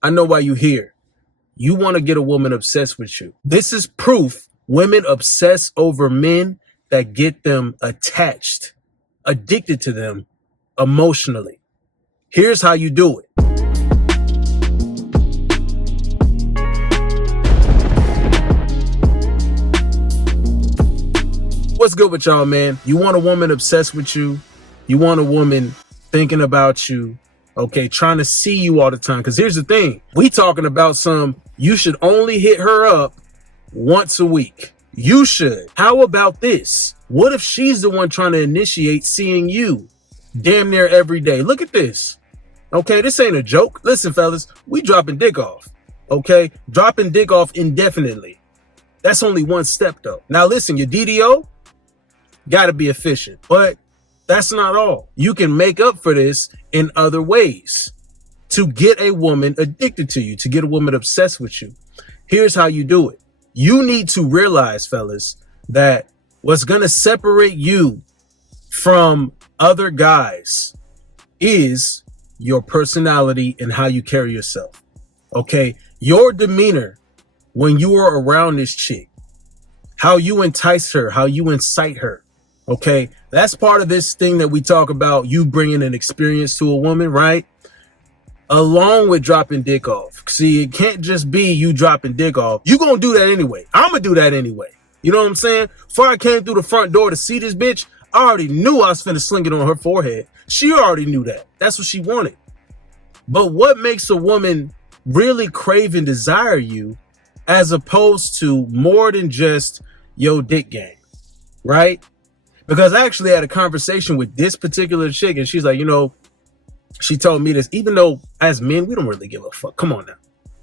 I know why you're here. You want to get a woman obsessed with you. This is proof women obsess over men that get them attached, addicted to them emotionally. Here's how you do it. What's good with y'all, man? You want a woman obsessed with you. You want a woman thinking about you, okay, trying to see you all the time. Because here's the thing. We talking about you should only hit her up once a week. You should. How about this? What if she's the one trying to initiate seeing you damn near every day? Look at this. Okay, this ain't a joke. Listen, fellas, we dropping dick off. Okay, dropping dick off indefinitely. That's only one step, though. Now, listen, your DDO got to be efficient, but that's not all. You can make up for this in other ways to get a woman addicted to you, to get a woman obsessed with you. Here's how you do it. You need to realize, fellas, that what's going to separate you from other guys is your personality and how you carry yourself. Okay. Your demeanor when you are around this chick, how you entice her, how you incite her. Okay. That's part of this thing that we talk about, you bringing an experience to a woman, right? Along with dropping dick off. See, it can't just be you dropping dick off. You gonna do that anyway. I'm gonna do that anyway. You know what I'm saying? Before I came through the front door to see this bitch, I already knew I was finna sling it on her forehead. She already knew that. That's what she wanted. But what makes a woman really crave and desire you as opposed to more than just your dick game, right? Because I actually had a conversation with this particular chick and she's like, she told me this, even though as men, we don't really give a fuck. Come on now.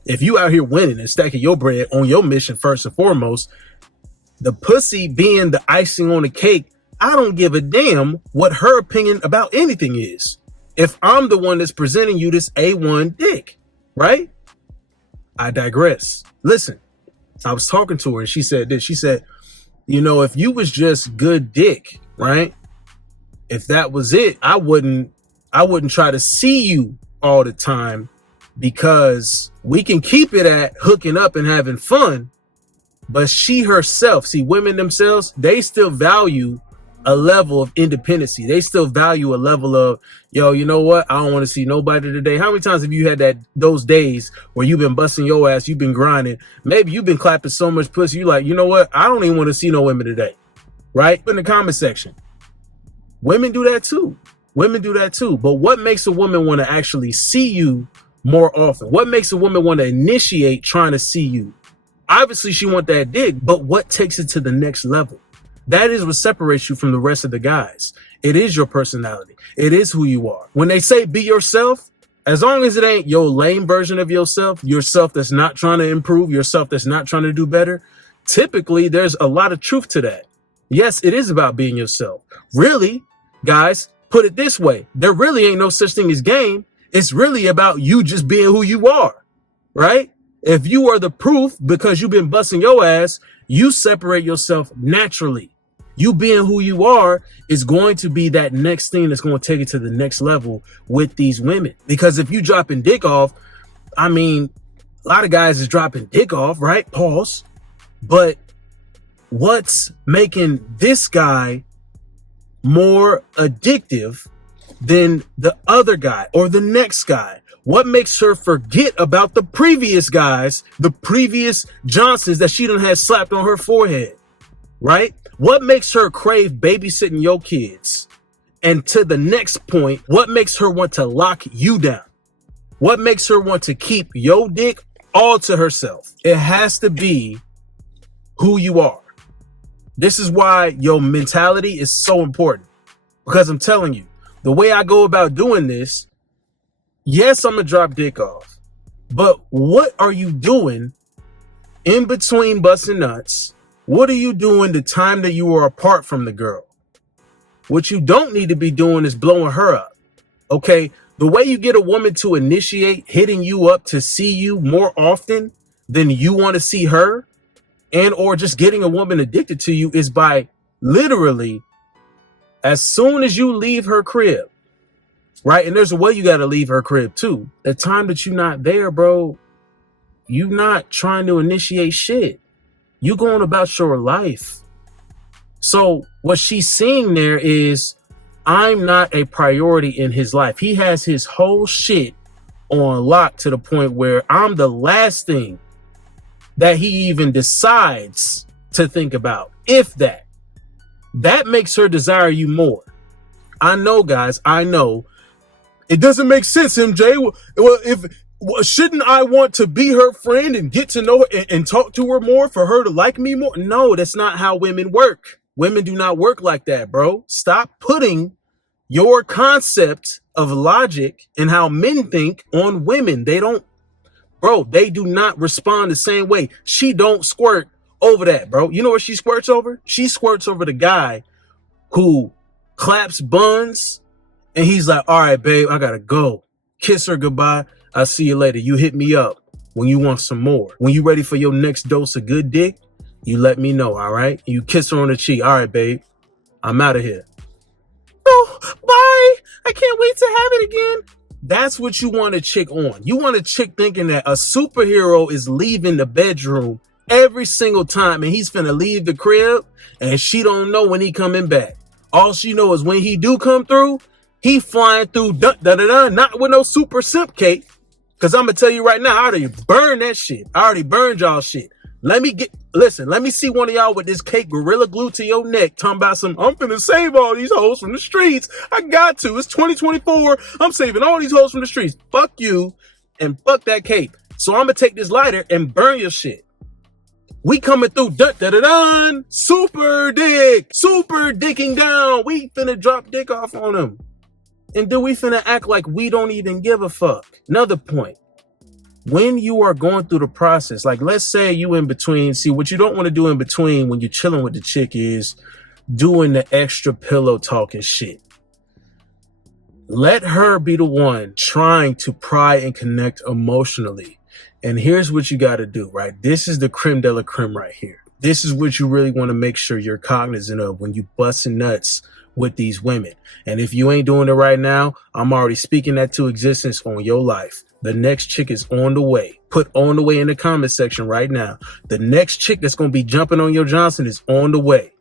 If you out here winning and stacking your bread on your mission first and foremost, the pussy being the icing on the cake, I don't give a damn what her opinion about anything is. If I'm the one that's presenting you this A1 dick, right? I digress. Listen, I was talking to her and she said this. She said, if you was just good dick, right? If that was it, I wouldn't try to see you all the time because we can keep it at hooking up and having fun. But she herself, see, women themselves, they still value a level of independency. They still value a level of, you know what? I don't want to see nobody today. How many times have you had those days where you've been busting your ass, you've been grinding, maybe you've been clapping so much pussy, you like, you know what? I don't even want to see no women today, right? In the comment section, women do that too. Women do that too. But what makes a woman want to actually see you more often? What makes a woman want to initiate trying to see you? Obviously, she want that dick, but what takes it to the next level? That is what separates you from the rest of the guys. It is your personality. It is who you are. When they say be yourself, as long as it ain't your lame version of yourself that's not trying to improve, yourself that's not trying to do better, typically there's a lot of truth to that. Yes, it is about being yourself. Really, guys, put it this way. There really ain't no such thing as game. It's really about you just being who you are, right? If you are the proof because you've been busting your ass, you separate yourself naturally. You being who you are is going to be that next thing that's going to take it to the next level with these women. Because if you dropping dick off, I mean, a lot of guys is dropping dick off, right? Pause. But what's making this guy more addictive than the other guy or the next guy? What makes her forget about the previous guys, the previous Johnsons that she done had slapped on her forehead, right? What makes her crave babysitting your kids? And to the next point, what makes her want to lock you down? What makes her want to keep your dick all to herself? It has to be who you are. This is why your mentality is so important. Because I'm telling you, the way I go about doing this, yes, I'm going to drop dick off. But what are you doing in between busting nuts? What are you doing the time that you are apart from the girl? What you don't need to be doing is blowing her up. Okay. The way you get a woman to initiate hitting you up to see you more often than you want to see her, and or just getting a woman addicted to you, is by literally, as soon as you leave her crib, right? And there's a way you got to leave her crib too. The time that you're not there, bro, you not trying to initiate shit. You going about your life. So what she's seeing there is, I'm not a priority in his life. He has his whole shit on lock to the point where I'm the last thing that he even decides to think about. If that makes her desire you more. I know, guys, I know it doesn't make sense, MJ. Well, shouldn't I want to be her friend and get to know her and talk to her more for her to like me more? No, that's not how women work. Women do not work like that, bro. Stop putting your concept of logic and how men think on women. They don't, bro, they do not respond the same way. She don't squirt over that, bro. You know what she squirts over? She squirts over the guy who claps buns and he's like, all right, babe, I gotta go. Kiss her goodbye. I'll see you later. You hit me up when you want some more. When you ready for your next dose of good dick, you let me know, all right? You kiss her on the cheek. All right, babe, I'm out of here. Oh, bye. I can't wait to have it again. That's what you want a chick on. You want a chick thinking that a superhero is leaving the bedroom every single time and he's finna leave the crib and she don't know when he coming back. All she know is when he do come through, he flying through not with no super simp cake. Cause I'm gonna tell you right now, I already burned that shit. I already burned y'all shit. Let me see one of y'all with this cake gorilla glue to your neck talking about some, I'm finna save all these hoes from the streets. I got to. It's 2024. I'm saving all these hoes from the streets. Fuck you and fuck that cake. So I'm gonna take this lighter and burn your shit. We coming through super dicking down. We finna drop dick off on them. And then we finna act like we don't even give a fuck. Another point. When you are going through the process, like let's say you in between, see what you don't want to do in between when you're chilling with the chick is doing the extra pillow talking shit. Let her be the one trying to pry and connect emotionally. And here's what you got to do, right? This is the creme de la creme right here. This is what you really want to make sure you're cognizant of when you busting nuts with these women. And if you ain't doing it right now, I'm already speaking that to existence on your life. The next chick is on the way. Put on the way in the comment section right now. The next chick that's going to be jumping on your Johnson is on the way.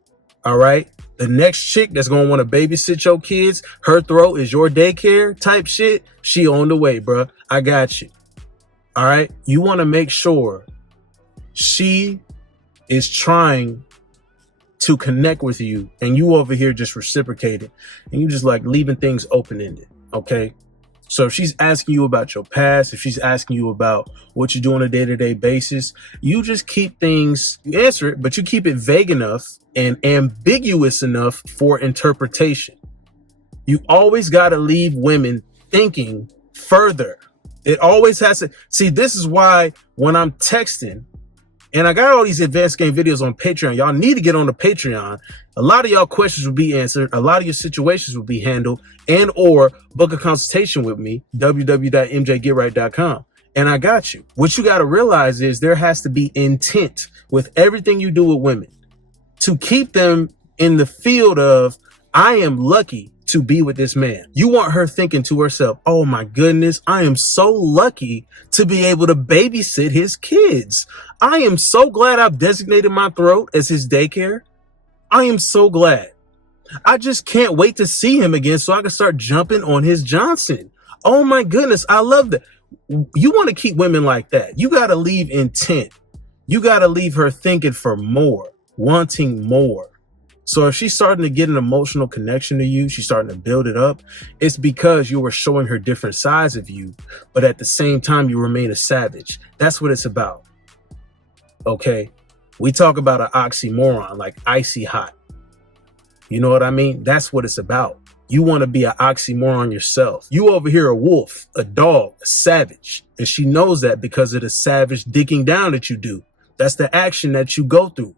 All right. The next chick that's going to want to babysit your kids, her throat is your daycare type shit. She on the way, bruh. I got you. All right. You want to make sure she is trying to connect with you and you over here just reciprocating and you just like leaving things open-ended. Okay. So if she's asking you about your past, if she's asking you about what you do on a day-to-day basis, you just keep things, you answer it, but you keep it vague enough and ambiguous enough for interpretation. You always got to leave women thinking further. It always has to. See, this is why when I'm texting, and I got all these advanced game videos on Patreon. Y'all need to get on the Patreon. A lot of y'all questions will be answered. A lot of your situations will be handled and or book a consultation with me, www.mjgetright.com. And I got you. What you got to realize is there has to be intent with everything you do with women to keep them in the field of, I am lucky to be with this man. You want her thinking to herself, oh my goodness, I am so lucky to be able to babysit his kids. I am so glad I've designated my throat as his daycare. I am so glad. I just can't wait to see him again so I can start jumping on his Johnson. Oh my goodness, I love that. You want to keep women like that. You got to leave intent. You got to leave her thinking for more, wanting more. So if she's starting to get an emotional connection to you, she's starting to build it up, it's because you were showing her different sides of you, but at the same time, you remain a savage. That's what it's about. Okay. We talk about an oxymoron, like icy hot. You know what I mean? That's what it's about. You want to be an oxymoron yourself. You over here, a wolf, a dog, a savage. And she knows that because of the savage dicking down that you do. That's the action that you go through.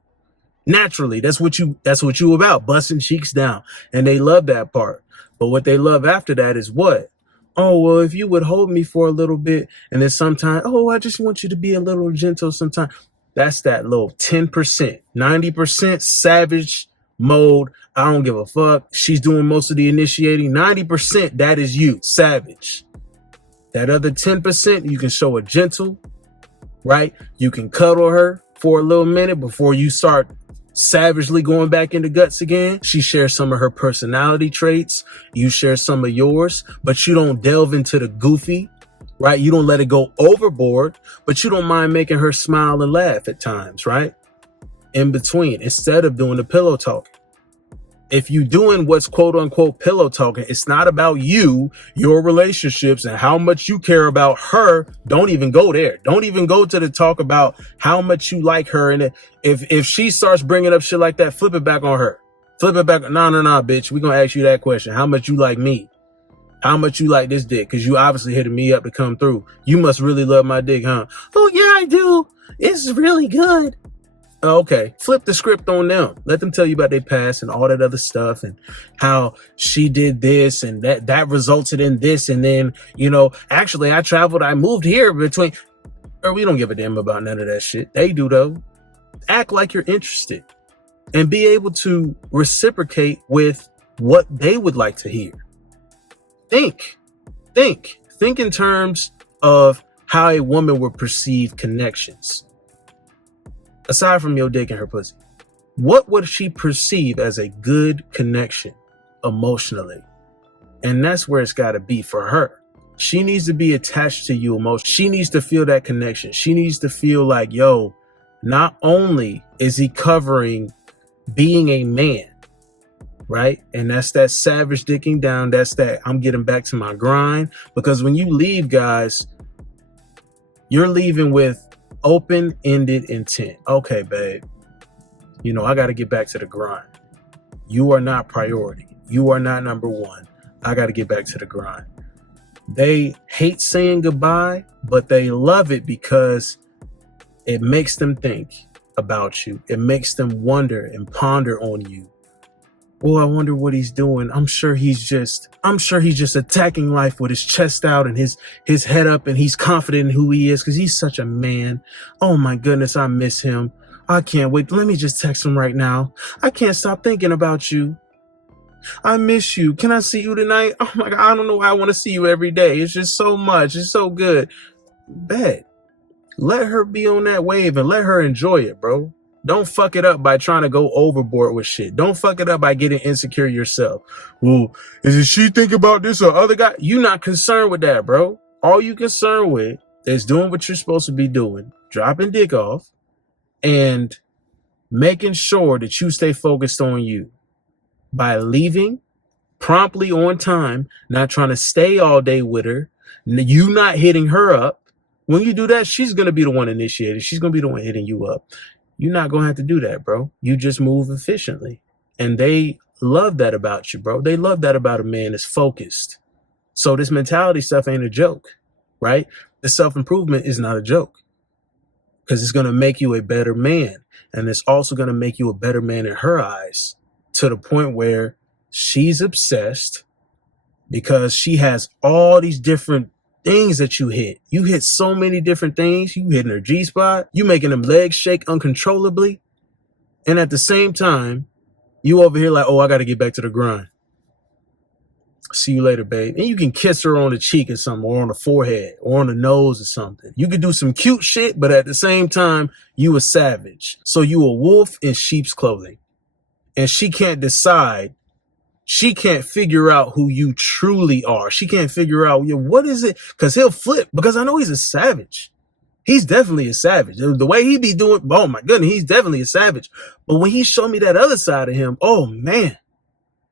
Naturally, that's what you about, busting cheeks down. And they love that part. But what they love after that is what? Oh, well, if you would hold me for a little bit and then sometime, oh, I just want you to be a little gentle sometime. That's that little 10%, 90% savage mode. I don't give a fuck. She's doing most of the initiating. 90%, that is you, savage. That other 10%, you can show a gentle, right? You can cuddle her for a little minute before you start savagely going back into guts again. She shares some of her personality traits. You share some of yours, but you don't delve into the goofy, right? You don't let it go overboard, but you don't mind making her smile and laugh at times, right? In between, instead of doing the pillow talk. If you doing what's quote unquote pillow talking, it's not about you, your relationships, and how much you care about her. Don't even go there. Don't even go to the talk about how much you like her. And if she starts bringing up shit like that, flip it back on her. Flip it back. No, bitch. We're going to ask you that question. How much you like me? How much you like this dick? Because you obviously hitting me up to come through. You must really love my dick, huh? Oh, yeah, I do. It's really good. Okay, flip the script on them. Let them tell you about their past and all that other stuff and how she did this and that resulted in this. And then, actually I traveled, I moved here between, or we don't give a damn about none of that shit. They do though. Act like you're interested and be able to reciprocate with what they would like to hear. Think in terms of how a woman would perceive connections. Aside from your dick and her pussy, what would she perceive as a good connection emotionally? And that's where it's got to be for her. She needs to be attached to you emotionally. She needs to feel that connection. She needs to feel like, yo, not only is he covering being a man, right? And that's that savage dicking down. That's that I'm getting back to my grind. Because when you leave, guys, you're leaving with open-ended intent. Okay, babe, I got to get back to the grind. You are not priority. You are not number one. I got to get back to the grind. They hate saying goodbye, but they love it because it makes them think about you. It makes them wonder and ponder on you. Oh, I wonder what he's doing. I'm sure he's just attacking life with his chest out and his head up, and he's confident in who he is because he's such a man. Oh my goodness, I miss him. I can't wait. Let me just text him right now. I can't stop thinking about you. I miss you. Can I see you tonight? Oh my God, I don't know why I want to see you every day. It's just so much. It's so good. Bet. Let her be on that wave and let her enjoy it, bro. Don't fuck it up by trying to go overboard with shit. Don't fuck it up by getting insecure yourself. Well, is it she think about this or other guy? You not concerned with that, bro. All you concerned with is doing what you're supposed to be doing, dropping dick off, and making sure that you stay focused on you by leaving promptly on time, not trying to stay all day with her, you not hitting her up. When you do that, she's going to be the one initiated. She's going to be the one hitting you up. You're not going to have to do that, bro. You just move efficiently. And they love that about you, bro. They love that about a man that's focused. So this mentality stuff ain't a joke, right? The self-improvement is not a joke because it's going to make you a better man. And it's also going to make you a better man in her eyes to the point where she's obsessed because she has all these different things that you hit. You hit so many different things. You hitting her G-spot. You making them legs shake uncontrollably. And at the same time, you over here like, oh, I got to get back to the grind. See you later, babe. And you can kiss her on the cheek or something, or on the forehead, or on the nose or something. You can do some cute shit, but at the same time, you a savage. So you a wolf in sheep's clothing. And she can't decide. She can't figure out who you truly are. She can't figure out, what is it? Because he'll flip. Because I know he's a savage. He's definitely a savage. The way he be doing, oh my goodness, he's definitely a savage. But when he showed me that other side of him, oh man,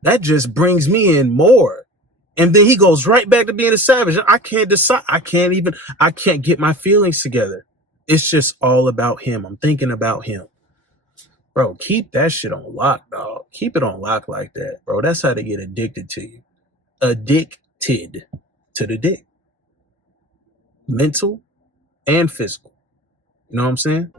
that just brings me in more. And then he goes right back to being a savage. I can't decide. I can't get my feelings together. It's just all about him. I'm thinking about him. Bro, keep that shit on lock, dog. Keep it on lock like that, bro. That's how they get addicted to you. Addicted to the dick. Mental and physical. You know what I'm saying?